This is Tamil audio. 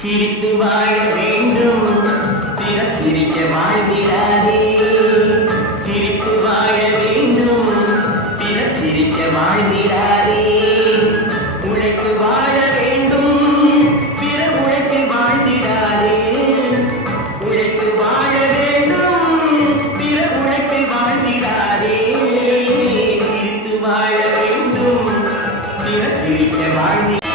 சிரித்து வாழ வேண்டும் பிற சிரிக்க வாழ்ந்திடாதே சிரித்து வாழ வேண்டும் பிற சிரிக்க வாழ்ந்திடாதே உழைத்து வாழ வேண்டும் பிற உழைப்பில் வாழ்ந்திடாதே உழைத்து வாழ வேண்டும் பிற உழைப்பில் வாழ்ந்திடாதே சிரித்து வாழ வேண்டும் பிற சிரிக்க வாழ்ந்திடாதே